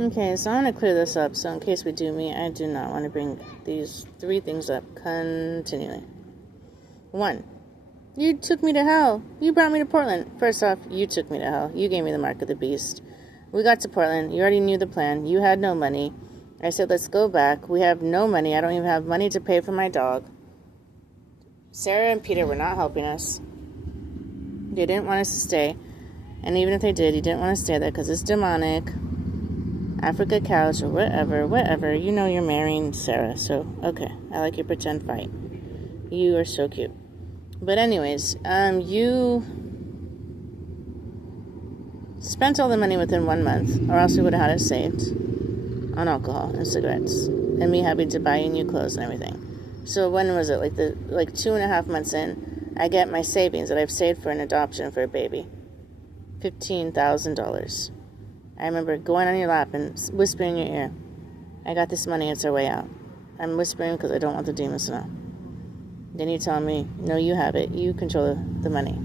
Okay, so I'm going to clear this up. So in case we do meet, I do not want to bring these 3 things up continually. 1, you took me to hell. You brought me to Portland. First off, you took me to hell. You gave me the mark of the beast. We got to Portland. You already knew the plan. You had no money. I said, let's go back. We have no money. I don't even have money to pay for my dog. Sarah and Peter were not helping us. They didn't want us to stay. And even if they did, you didn't want to stay there because it's demonic. Africa couch or whatever. You know you're marrying Sarah. So, okay. I like your pretend fight. You are so cute. But anyways, you spent all the money within 1 month, or else we would have had it saved on alcohol and cigarettes, and me having to buy you new clothes and everything. So when was it? Like 2.5 months in, I get my savings that I've saved for an adoption for a baby, $15,000. I remember going on your lap and whispering in your ear, "I got this money. It's our way out." I'm whispering because I don't want the demons to know. Then you tell me, no, you have it. You control the money.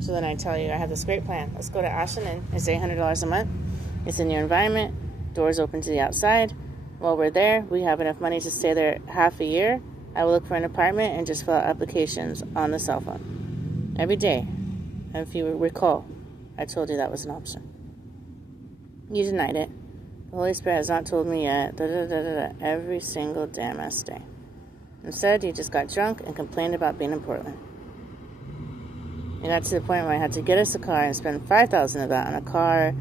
So then I tell you, I have this great plan. Let's go to Ashland Inn. It's $800 a month. It's in your environment. Doors open to the outside. While we're there, we have enough money to stay there half a year. I will look for an apartment and just fill out applications on the cell phone. Every day. And if you recall, I told you that was an option. You denied it. The Holy Spirit has not told me yet. Every single damn ass day. Instead, you just got drunk and complained about being in Portland. It got to the point where I had to get us a car and spend $5,000 of that on a car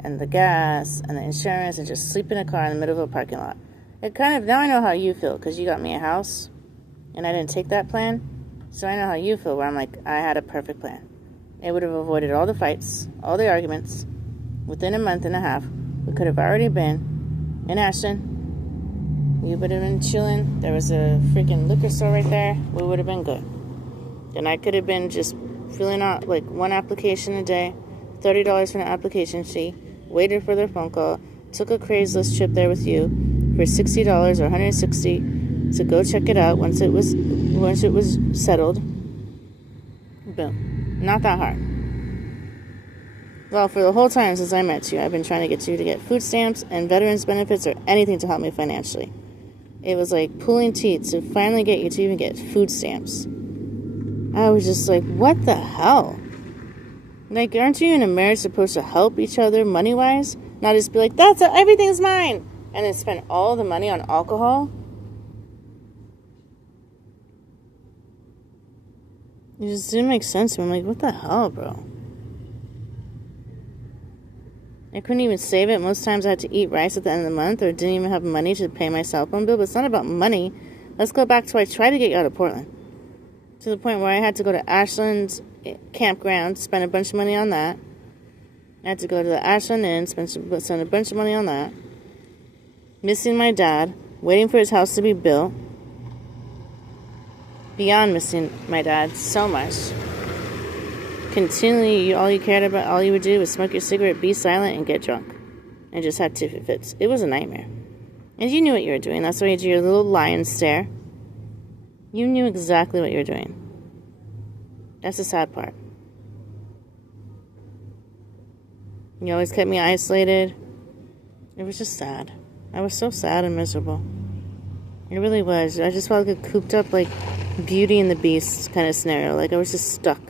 and the gas and the insurance and just sleep in a car in the middle of a parking lot. Now I know how you feel because you got me a house and I didn't take that plan. So I know how you feel where I'm like, I had a perfect plan. It would have avoided all the fights, all the arguments. Within a month and a half, we could have already been in Ashland. You would have been chilling. There was a freaking liquor store right there. We would have been good. Then I could have been just filling out like 1 application a day, $30 for an application fee, waited for their phone call, took a Craigslist trip there with you for $60 or $160 to go check it out once it was settled. Boom. Not that hard. Well, for the whole time since I met you, I've been trying to get you to get food stamps and veterans benefits or anything to help me financially. It was like pulling teeth to finally get you to even get food stamps. I was just like, what the hell? Like, aren't you in a marriage supposed to help each other money-wise? Not just be like, everything's mine. And then spend all the money on alcohol? It just didn't make sense to me. I'm like, what the hell, bro? I couldn't even save it. Most times I had to eat rice at the end of the month or didn't even have money to pay my cell phone bill. But it's not about money. Let's go back to I tried to get you out of Portland. To the point where I had to go to Ashland's campground, spend a bunch of money on that. I had to go to the Ashland Inn, spend a bunch of money on that. Missing my dad, waiting for his house to be built. Beyond missing my dad so much. Continually, all you cared about, all you would do was smoke your cigarette, be silent, and get drunk. And just have tiffy fits. It was a nightmare. And you knew what you were doing. That's why you did your little lion stare. You knew exactly what you were doing. That's the sad part. You always kept me isolated. It was just sad. I was so sad and miserable. It really was. I just felt like a cooped up, like, Beauty and the Beast kind of scenario. Like, I was just stuck.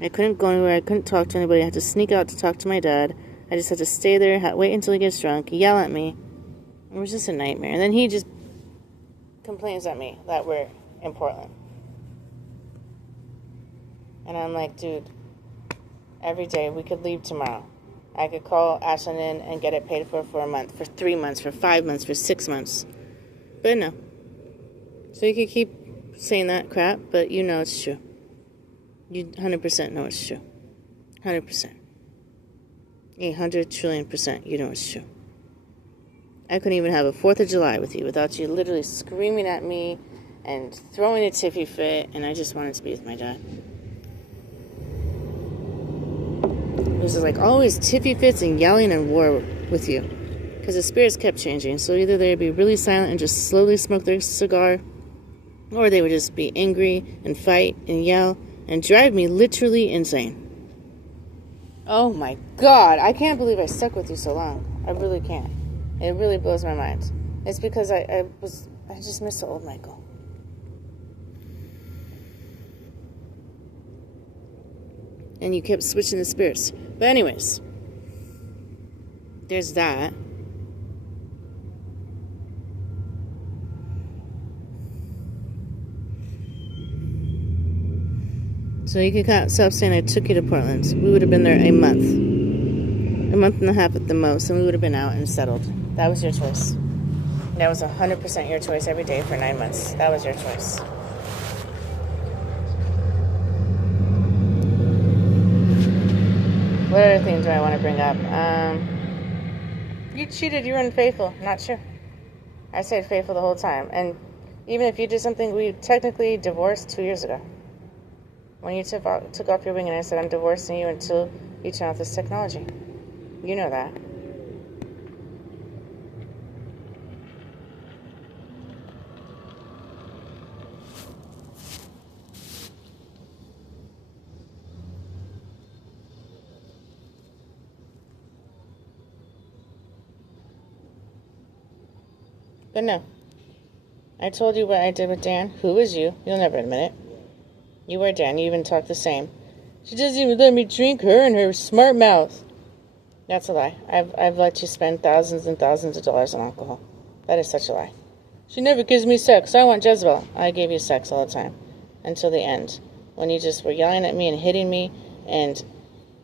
I couldn't go anywhere. I couldn't talk to anybody. I had to sneak out to talk to my dad. I just had to stay there, wait until he gets drunk, yell at me. It was just a nightmare. And then he just complains at me that we're in Portland. And I'm like, dude, every day we could leave tomorrow. I could call Ashland Inn and get it paid for a month, for 3 months, for 5 months, for 6 months. But no. So you could keep saying that crap, but you know it's true. You 100% know it's true. 100%. 800 trillion% you know it's true. I couldn't even have a 4th of July with you without you literally screaming at me and throwing a tiffy fit, and I just wanted to be with my dad. It was like always tiffy fits and yelling and war with you. Because the spirits kept changing. So either they'd be really silent and just slowly smoke their cigar, or they would just be angry and fight and yell and drive me literally insane. Oh my God, I can't believe I stuck with you so long. I really can't. It really blows my mind. It's because I just miss the old Michael. And you kept switching the spirits. But anyways, there's that. So you can stop saying I took you to Portland. We would have been there a month and a half at the most, and we would have been out and settled. That was your choice. That was 100% your choice every day for 9 months. That was your choice. What other things do I want to bring up? You cheated. You were unfaithful. Not sure. I stayed faithful the whole time. And even if you did something, we technically divorced 2 years ago. When you took off your wing and I said, I'm divorcing you until you turn off this technology. You know that. But no. I told you what I did with Dan. Who was you? You'll never admit it. You were Dan. You even talk the same. She doesn't even let me drink, her and her smart mouth. That's a lie. I've let you spend thousands and thousands of dollars on alcohol. That is such a lie. She never gives me sex. I want Jezebel. I gave you sex all the time. Until the end. When you just were yelling at me and hitting me and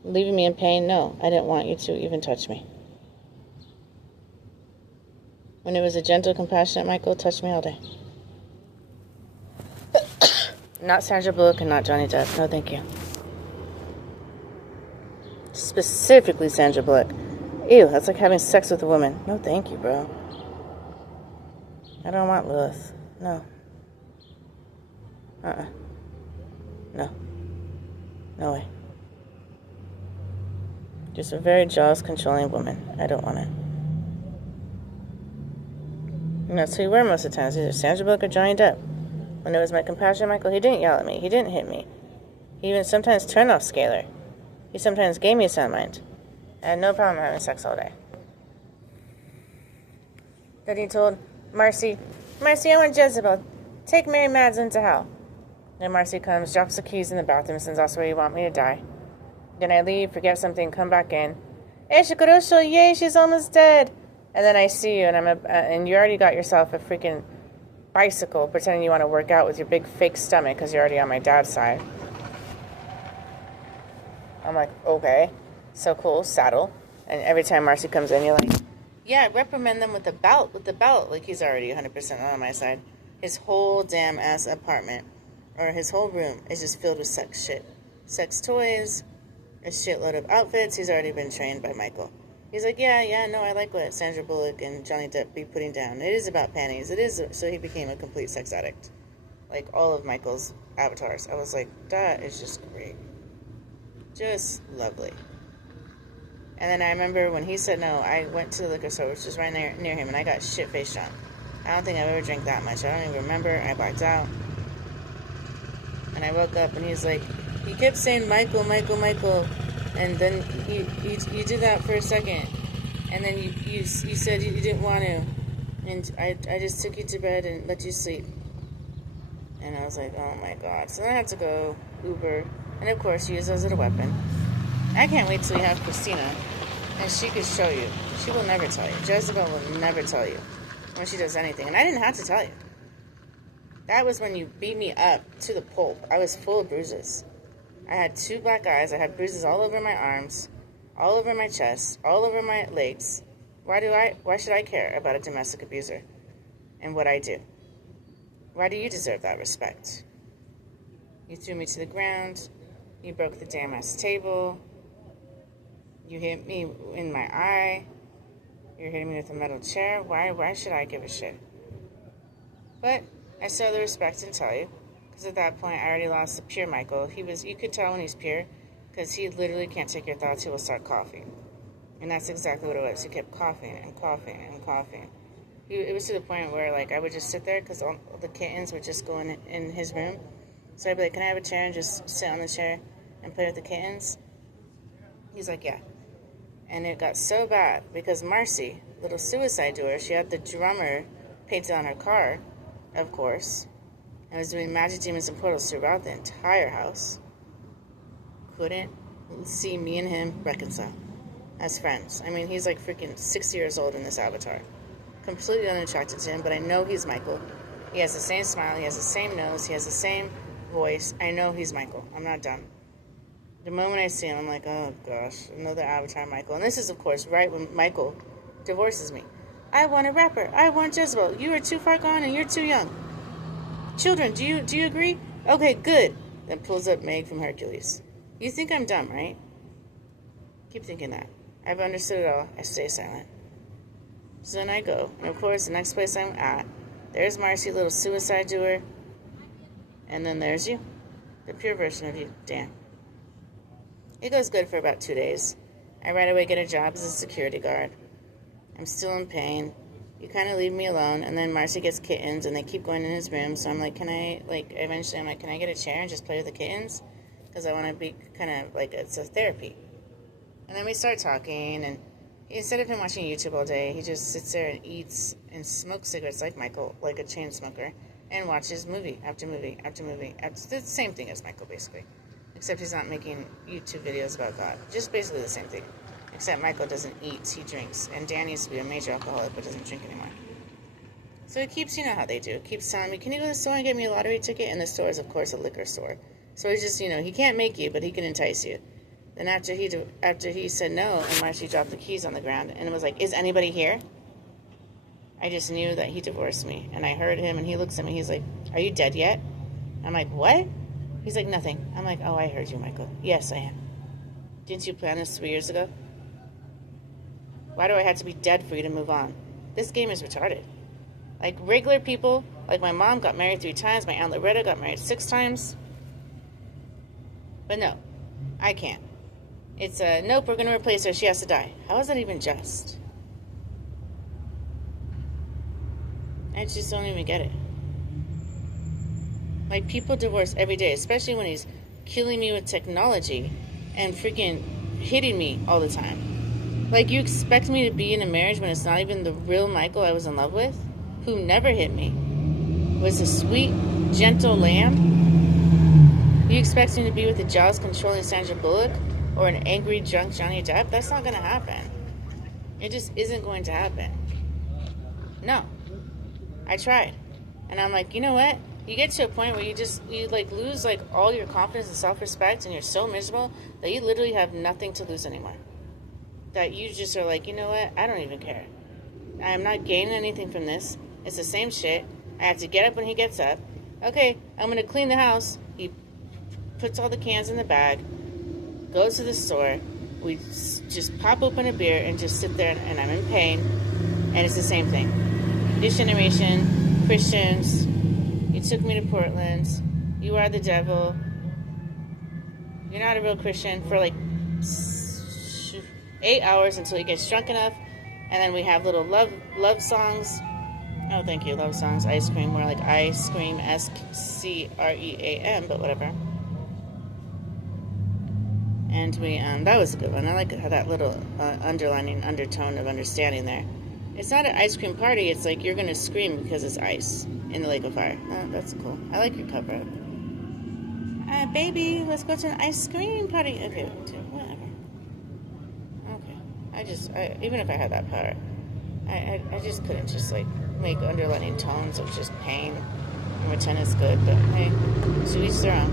leaving me in pain. No, I didn't want you to even touch me. When it was a gentle, compassionate Michael, touched me all day. Not Sandra Bullock and not Johnny Depp. No, thank you. Specifically Sandra Bullock. Ew, that's like having sex with a woman. No, thank you, bro. I don't want Lilith. No. No. No way. Just a very jealous, controlling woman. I don't want it. And that's who you were most of the times. Either Sandra Bullock or Johnny Depp. When it was my compassion, Michael, he didn't yell at me. He didn't hit me. He even sometimes turned off Scalar. He sometimes gave me a sound mind. I had no problem having sex all day. Then he told Marcy, I want Jezebel. Take Mary Madsen to hell. Then Marcy comes, drops the keys in the bathroom, says that's where you want me to die. Then I leave, forget something, come back in. Eshikurosho, yay, she's almost dead. And then I see you, and you already got yourself a freaking bicycle, pretending you want to work out with your big fake stomach because you're already on my dad's side. I'm like, okay, so cool, saddle. And every time Marcy comes in, you're like, yeah, reprimand them with the belt, like he's already 100% on my side. His whole damn ass apartment, or his whole room, is just filled with sex shit. Sex toys, a shitload of outfits. He's already been trained by Michael. He's like, yeah, no, I like what Sandra Bullock and Johnny Depp be putting down. It is about panties. It is, so he became a complete sex addict. Like all of Michael's avatars. I was like, that is just great. Just lovely. And then I remember when he said no, I went to the liquor store, which was right near him, and I got shit-faced drunk. I don't think I've ever drank that much. I don't even remember. I blacked out. And I woke up, and he's like, he kept saying, Michael. And then you did that for a second. And then you said you didn't want to. And I just took you to bed and let you sleep. And I was like, oh my God. So then I had to go Uber. And of course, use those as a weapon. I can't wait till you have Christina. And she could show you. She will never tell you. Jezebel will never tell you when she does anything. And I didn't have to tell you. That was when you beat me up to the pulp. I was full of bruises. I had 2 black eyes. I had bruises all over my arms, all over my chest, all over my legs. Why should I care about a domestic abuser and what I do? Why do you deserve that respect? You threw me to the ground. You broke the damn ass table. You hit me in my eye. You're hitting me with a metal chair. Why should I give a shit? But I still have the respect and tell you. Because at that point, I already lost the pure Michael. You could tell when he's pure, because he literally can't take your thoughts. He will start coughing. And that's exactly what it was. He kept coughing and coughing and coughing. It was to the point where, like, I would just sit there, because all the kittens would just go in his room. So I'd be like, can I have a chair and just sit on the chair and play with the kittens? He's like, yeah. And it got so bad because Marcy, little suicide doer, she had the drummer painted on her car, of course, and was doing magic, demons, and portals throughout the entire house. Couldn't see me and him reconcile as friends. I mean, he's like freaking 60 years old in this avatar. Completely unattracted to him, but I know he's Michael. He has the same smile, he has the same nose, he has the same voice. I know he's Michael. I'm not dumb. The moment I see him, I'm like, oh gosh, another avatar Michael. And this is, of course, right when Michael divorces me. I want a rapper. I want Jezebel. You are too far gone and you're too young. Children, do you agree? Okay, good. Then pulls up Meg from Hercules. You think I'm dumb, right? Keep thinking that. I've understood it all. I stay silent. So then I go. And of course, the next place I'm at, there's Marcy, little suicide doer. And then there's you. The pure version of you. Damn. It goes good for about 2 days. I right away get a job as a security guard. I'm still in pain. You kind of leave me alone, and then Marcy gets kittens, and they keep going in his room, so I'm like, eventually I'm like, can I get a chair and just play with the kittens? Because I want to be kind of, like, it's a therapy. And then we start talking, and instead of him watching YouTube all day, he just sits there and eats and smokes cigarettes like Michael, like a chain smoker, and watches movie after movie after movie. It's the same thing as Michael, basically. Except he's not making YouTube videos about God. Just basically the same thing. Except Michael doesn't eat, he drinks. And Dan used to be a major alcoholic, but doesn't drink anymore. So he keeps, you know how they do, keeps telling me, can you go to the store and get me a lottery ticket? And the store is, of course, a liquor store. So he's just, he can't make you, but he can entice you. Then after he said no, and Marcy dropped the keys on the ground, and was like, is anybody here? I just knew that he divorced me. And I heard him, and he looks at me, he's like, are you dead yet? I'm like, what? He's like, nothing. I'm like, oh, I heard you, Michael. Yes, I am. Didn't you plan this 3 years ago? Why do I have to be dead for you to move on? This game is retarded. Like, regular people, like my mom got married 3 times, my Aunt Loretta got married 6 times. But no, I can't. It's nope, we're going to replace her, she has to die. How is that even just? I just don't even get it. Like, people divorce every day, especially when he's killing me with technology and freaking hitting me all the time. Like, you expect me to be in a marriage when it's not even the real Michael I was in love with, who never hit me, was a sweet, gentle lamb? You expect me to be with a jealous, controlling Sandra Bullock or an angry, drunk Johnny Depp? That's not going to happen. It just isn't going to happen. No. I tried. And I'm like, you know what? You get to a point where you lose all your confidence and self-respect, and you're so miserable that you literally have nothing to lose anymore. That you just are like, you know what? I don't even care. I am not gaining anything from this. It's the same shit. I have to get up when he gets up. Okay, I'm going to clean the house. He puts all the cans in the bag, goes to the store. We just pop open a beer and just sit there, and I'm in pain. And it's the same thing. This generation, Christians, you took me to Portland. You are the devil. You're not a real Christian for 8 hours until he gets drunk enough. And then we have little love songs. Oh, thank you, love songs. Ice cream, more like ice cream, SCREAM, but whatever. And we, that was a good one. I like how that little underlining undertone of understanding there. It's not an ice cream party. It's like you're going to scream because it's ice in the lake of fire. Oh, that's cool. I like your cover up. Baby, let's go to an ice cream party. Okay, whatever. Okay. Even if I had that power, I just couldn't just make underlining tones of just pain and pretend it's good. But hey, to each their own.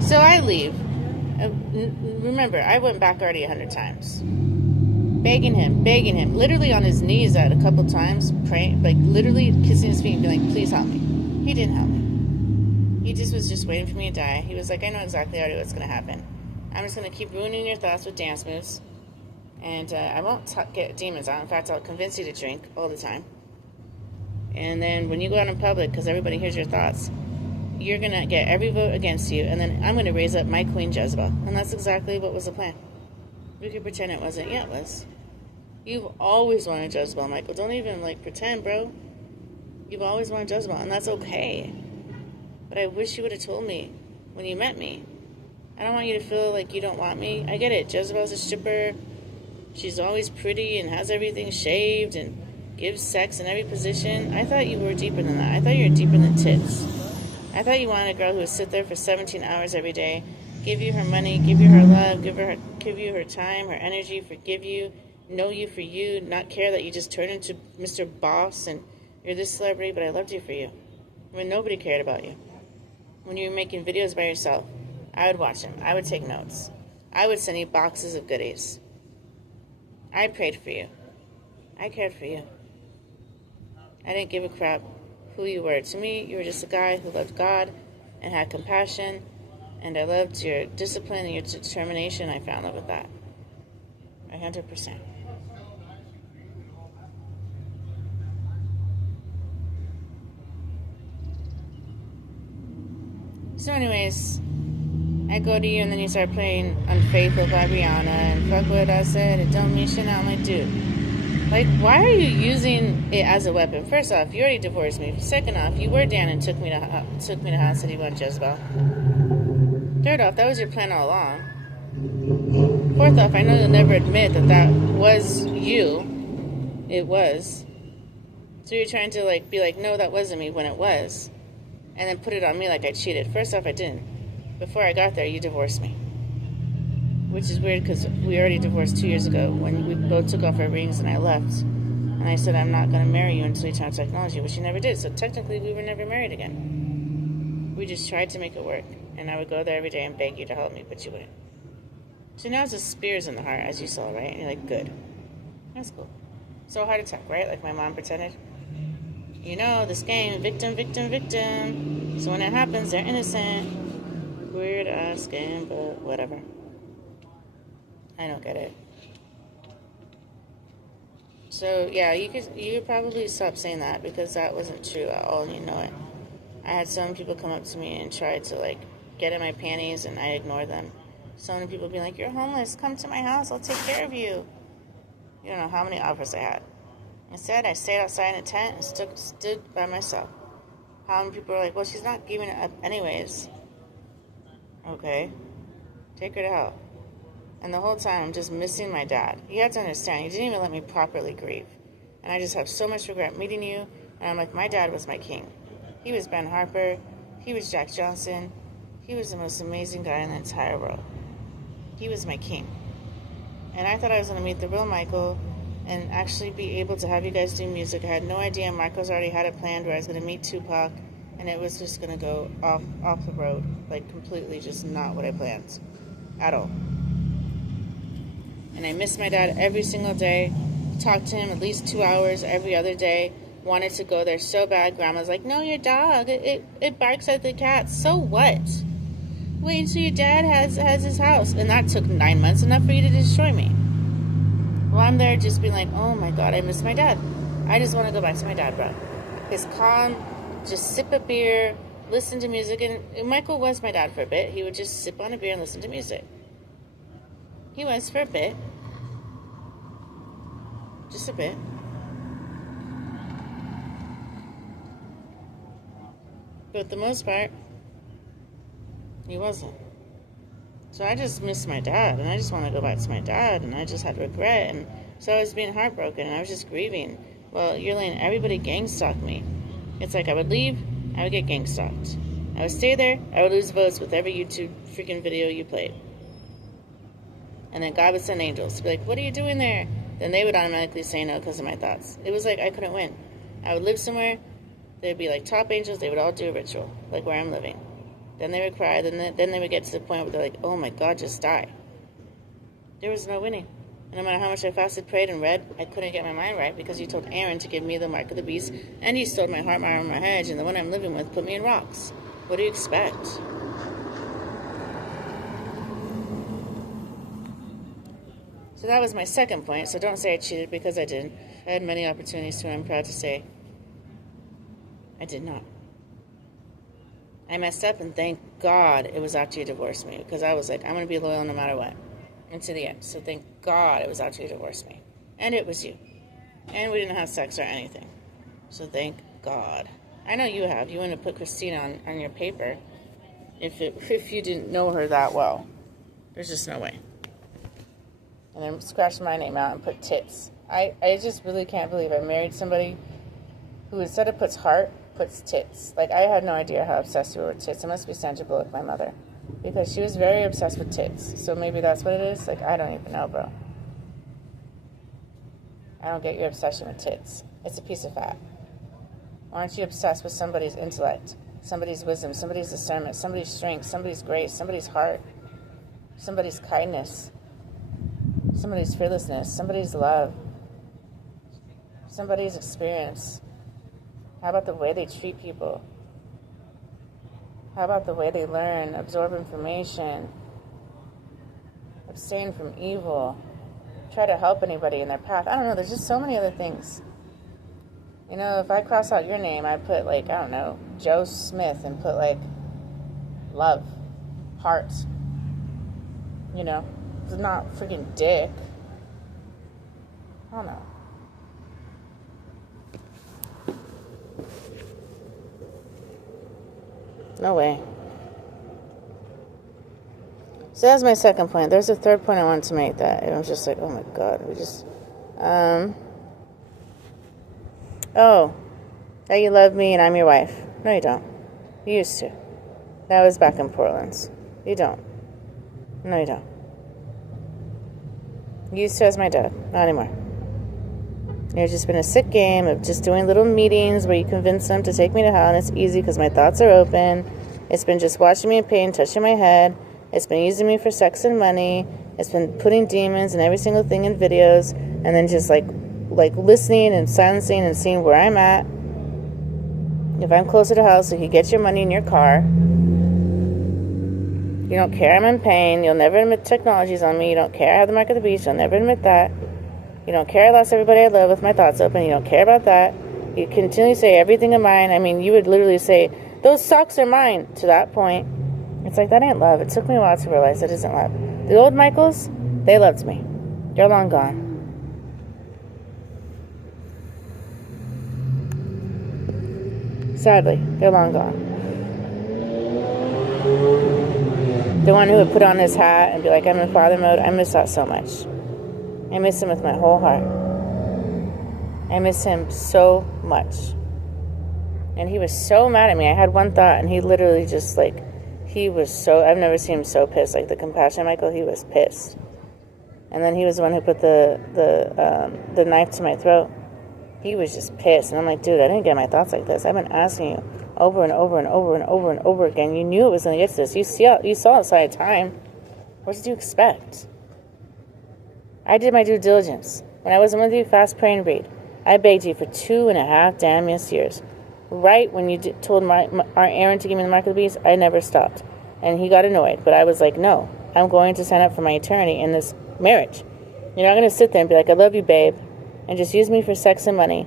So I leave. Remember, I went back already 100 times. Begging him, literally on his knees a couple times, praying, literally kissing his feet and being like, please help me. He didn't help me. He just was waiting for me to die. He was like, I know exactly already what's going to happen. I'm just going to keep ruining your thoughts with dance moves. And I won't get demons out. In fact, I'll convince you to drink all the time. And then when you go out in public, because everybody hears your thoughts, you're going to get every vote against you, and then I'm going to raise up my queen Jezebel. And that's exactly what was the plan. We could pretend it wasn't. Yeah, it was. You've always wanted Jezebel, Michael. Don't even, pretend, bro. You've always wanted Jezebel, and that's okay. But I wish you would have told me when you met me. I don't want you to feel like you don't want me. I get it. Jezebel's a stripper. She's always pretty and has everything shaved and gives sex in every position. I thought you were deeper than that. I thought you were deeper than tits. I thought you wanted a girl who would sit there for 17 hours every day, give you her money, give you her love, give you her time, her energy, forgive you, know you for you, not care that you just turned into Mr. Boss and you're this celebrity, but I loved you for you. When nobody cared about you. When you were making videos by yourself, I would watch them. I would take notes. I would send you boxes of goodies. I prayed for you. I cared for you. I didn't give a crap who you were. To me, you were just a guy who loved God and had compassion, and I loved your discipline and your determination. I fell in love with that. 100%. So anyways, I go to you and then you start playing Unfaithful by Rihanna and fuck what I said, it don't mean shit. I'm like, dude, like, why are you using it as a weapon? First off, you already divorced me. Second off, you were down and took me to House City on Jezebel. Third off, that was your plan all along. Fourth off, I know you'll never admit that was you. It was. So you're trying to like be like, no, that wasn't me when it was. And then put it on me like I cheated. First off, I didn't. Before I got there, you divorced me. Which is weird because we already divorced 2 years ago when we both took off our rings and I left. And I said, I'm not going to marry you until you turn on technology, which you never did. So technically, we were never married again. We just tried to make it work. And I would go there every day and beg you to help me, but you wouldn't. So now it's the spears in the heart, as you saw, right? And you're like, good. That's cool. So heart attack, right? Like my mom pretended. You know, this game, victim, victim, victim. So when it happens, they're innocent. Weird ass game, but whatever. I don't get it. So yeah, you could probably stop saying that because that wasn't true at all, and you know it. I had some people come up to me and try to like get in my panties, and I ignored them. So many people be like, "You're homeless. Come to my house. I'll take care of you." You don't know how many offers I had. Instead, I stayed outside in a tent and stood by myself. How many people are like, "Well, she's not giving it up anyways." Okay, take her to hell. And the whole time, I'm just missing my dad. You have to understand, you didn't even let me properly grieve. And I just have so much regret meeting you. And I'm like, my dad was my king. He was Ben Harper. He was Jack Johnson. He was the most amazing guy in the entire world. He was my king. And I thought I was going to meet the real Michael and actually be able to have you guys do music. I had no idea Michael's already had it planned where I was going to meet Tupac. And it was just going to go off the road. Like, completely just not what I planned. At all. And I miss my dad every single day. Talked to him at least 2 hours every other day. Wanted to go there so bad. Grandma's like, no, your dog, it barks at the cats. So what? Wait until your dad has his house. And that took 9 months, enough for you to destroy me. Well, I'm there just being like, oh my God, I miss my dad. I just want to go back to my dad, bro. His calm, just sip a beer, listen to music. And Michael was my dad for a bit. He would just sip on a beer and listen to music. He was for a bit. Just a bit. But the most part, he wasn't. So I just miss my dad, and I just want to go back to my dad, and I just had regret, and so I was being heartbroken, and I was just grieving. Well, you're letting everybody gang stalk me. It's like I would leave, I would get gang stalked. I would stay there, I would lose votes with every YouTube freaking video you played. And then God would send angels to be like, what are you doing there? Then they would automatically say no because of my thoughts. It was like I couldn't win. I would live somewhere, they'd be like top angels, they would all do a ritual, like where I'm living. Then they would cry, then they would get to the point where they're like, oh my God, just die. There was no winning. And no matter how much I fasted, prayed, and read, I couldn't get my mind right because you told Aaron to give me the mark of the beast, and he stole my heart, my arm, my hedge, and the one I'm living with put me in rocks. What do you expect? So that was my second point. So don't say I cheated because I didn't. I had many opportunities to, and I'm proud to say I did not. I messed up, and thank God it was after you divorced me because I was like, I'm going to be loyal no matter what. And to the end. So thank God it was after you divorced me. And it was you. And we didn't have sex or anything. So thank God. I know you have. You want to put Christina on your paper. if you didn't know her that well. There's just no way. And then scratch my name out and put tits. I just really can't believe I married somebody who instead of puts heart, puts tits. Like, I had no idea how obsessed you were with tits. It must be Sandra Bullock, my mother. Because she was very obsessed with tits. So maybe that's what it is? Like, I don't even know, bro. I don't get your obsession with tits. It's a piece of fat. Why aren't you obsessed with somebody's intellect, somebody's wisdom, somebody's discernment, somebody's strength, somebody's grace, somebody's heart, somebody's kindness, somebody's fearlessness, somebody's love, somebody's experience? How about the way they treat people? How about the way they learn, absorb information, abstain from evil, try to help anybody in their path? I don't know, there's just so many other things. You know, if I cross out your name, I put, like, I don't know, Joe Smith, and put, like, love, heart. You know, it's not freaking dick. I don't know. No way. So that's my second point. There's a third point I wanted to make that I was just like, oh my God, we just, oh, that you love me and I'm your wife. No, you don't. You used to. That was back in Portland. You don't. No, you don't. You used to as my dad. Not anymore. It's just been a sick game of just doing little meetings where you convince them to take me to hell, and it's easy because my thoughts are open. It's been just watching me in pain, touching my head. It's been using me for sex and money. It's been putting demons and every single thing in videos, and then just like listening and silencing and seeing where I'm at. If I'm closer to hell, so you get your money in your car. You don't care I'm in pain. You'll never admit technology's on me. You don't care I have the mark of the beast. You'll never admit that. You don't care I lost everybody I love with my thoughts open. You don't care about that. You continually say everything is mine. I mean, you would literally say, those socks are mine, to that point. It's like, that ain't love. It took me a while to realize that isn't love. The old Michaels, they loved me. They're long gone. Sadly, they're long gone. The one who would put on his hat and be like, I'm in father mode, I miss that so much. I miss him with my whole heart. I miss him so much. And he was so mad at me. I had one thought, and he literally just, like, he was so, I've never seen him so pissed. Like, the compassion Michael, he was pissed. And then he was the one who put the knife to my throat. He was just pissed. And I'm like, dude, I didn't get my thoughts like this. I've been asking you over and over and over and over and over again. You knew it was going to get to this. You saw outside of time. What did you expect? I did my due diligence. When I wasn't with you, fast, pray, and read. I begged you for 2.5 damn years. Right when you told our Aaron to give me the mark of the beast, I never stopped. And he got annoyed. But I was like, no, I'm going to sign up for my eternity in this marriage. You're not going to sit there and be like, I love you, babe, and just use me for sex and money.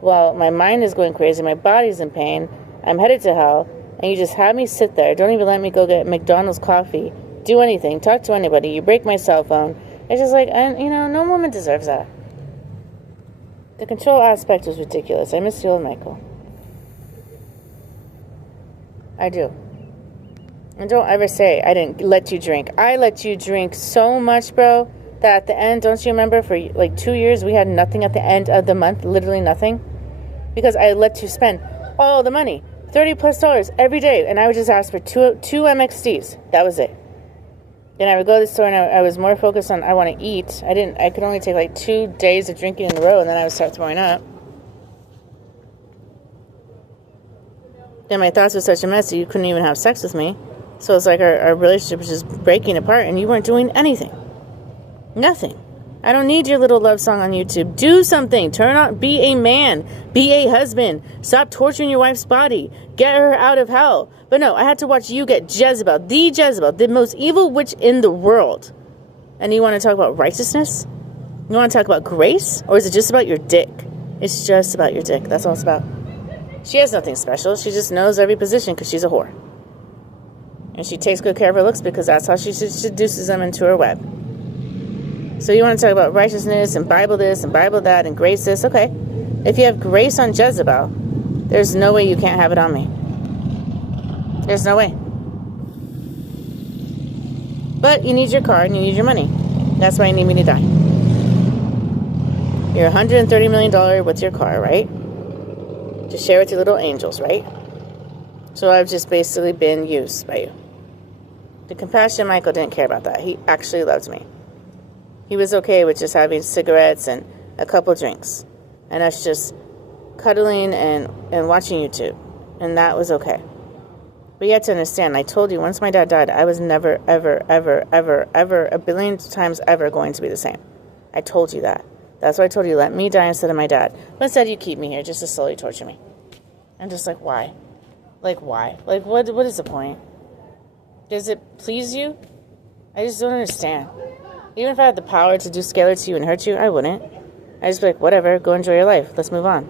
While my mind is going crazy, my body's in pain, I'm headed to hell, and you just have me sit there. Don't even let me go get McDonald's coffee, do anything, talk to anybody. You break my cell phone. It's just like, no woman deserves that. The control aspect was ridiculous. I miss the old Michael. I do. And don't ever say I didn't let you drink. I let you drink so much, bro, that at the end, don't you remember, for like 2 years, we had nothing at the end of the month, literally nothing, because I let you spend all the money, $30+ every day, and I would just ask for two MXDs. That was it. Then I would go to the store, and I was more focused on I want to eat. I could only take like 2 days of drinking in a row, and then I would start throwing up. Then my thoughts were such a mess that you couldn't even have sex with me. So it's like our relationship was just breaking apart, and you weren't doing anything. Nothing. I don't need your little love song on YouTube. Do something. Turn on. Be a man. Be a husband. Stop torturing your wife's body. Get her out of hell. But no, I had to watch you get Jezebel, the most evil witch in the world. And you want to talk about righteousness? You want to talk about grace? Or is it just about your dick? It's just about your dick. That's all it's about. She has nothing special. She just knows every position because she's a whore. And she takes good care of her looks because that's how she seduces them into her web. So you want to talk about righteousness and Bible this and Bible that and grace this? Okay. If you have grace on Jezebel, there's no way you can't have it on me. There's no way. But you need your car and you need your money. That's why you need me to die. You're $130 million with your car, right? To share with your little angels, right? So I've just basically been used by you. The compassionate Michael didn't care about that. He actually loved me. He was okay with just having cigarettes and a couple drinks. And us just cuddling and watching YouTube. And that was okay. But you have to understand, I told you, once my dad died, I was never, ever, ever, ever, ever, a billion times ever going to be the same. I told you that. That's why I told you, let me die instead of my dad. But instead, you keep me here just to slowly torture me. I'm just like, why? Like, why? Like, what is the point? Does it please you? I just don't understand. Even if I had the power to do scalar to you and hurt you, I wouldn't. I'd just be like, whatever, go enjoy your life. Let's move on.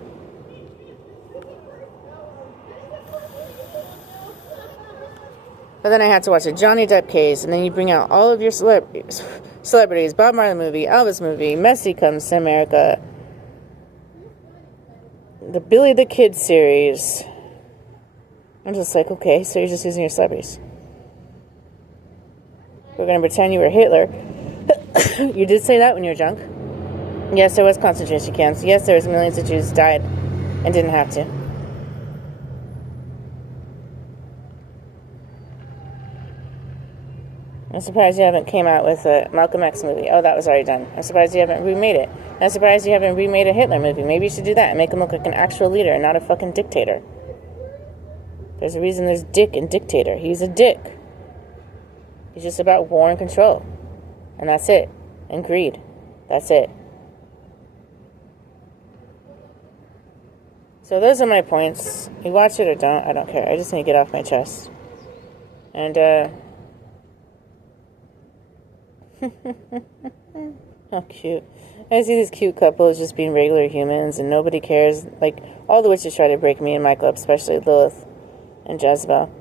But then I had to watch a Johnny Depp case, and then you bring out all of your celebrities, Bob Marley movie, Elvis movie, Messi Comes to America, the Billy the Kid series. I'm just like, okay, so you're just using your celebrities. We're going to pretend you were Hitler. You did say that when you were drunk. Yes, there was concentration camps. Yes, there was millions of Jews died and didn't have to. I'm surprised you haven't came out with a Malcolm X movie. Oh, that was already done. I'm surprised you haven't remade it. I'm surprised you haven't remade a Hitler movie. Maybe you should do that and make him look like an actual leader and not a fucking dictator. There's a reason there's dick and dictator. He's a dick. He's just about war and control. And that's it. And greed. That's it. So those are my points. You watch it or don't, I don't care. I just need to get off my chest. And, how cute. I see these cute couples just being regular humans and nobody cares. Like, all the witches try to break me and Michael up, especially Lilith and Jezebel.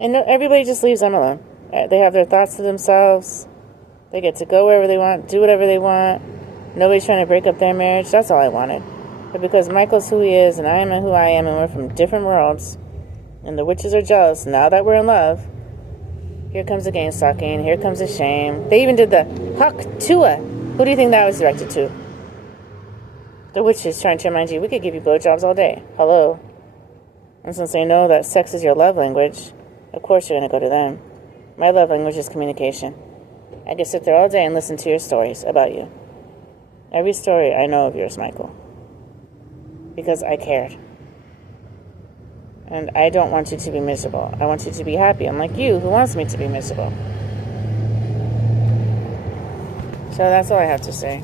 And everybody just leaves them alone. They have their thoughts to themselves. They get to go wherever they want, do whatever they want. Nobody's trying to break up their marriage. That's all I wanted. But because Michael's who he is and I am who I am and we're from different worlds and the witches are jealous now that we're in love, here comes the game stalking, here comes the shame. They even did the Huck Tua. Who do you think that was directed to? The witches trying to remind you, we could give you blowjobs all day. Hello. And since they know that sex is your love language, of course you're going to go to them. My love language is communication. I could sit there all day and listen to your stories about you. Every story I know of yours, Michael. Because I cared. And I don't want you to be miserable. I want you to be happy, unlike you, who wants me to be miserable. So that's all I have to say.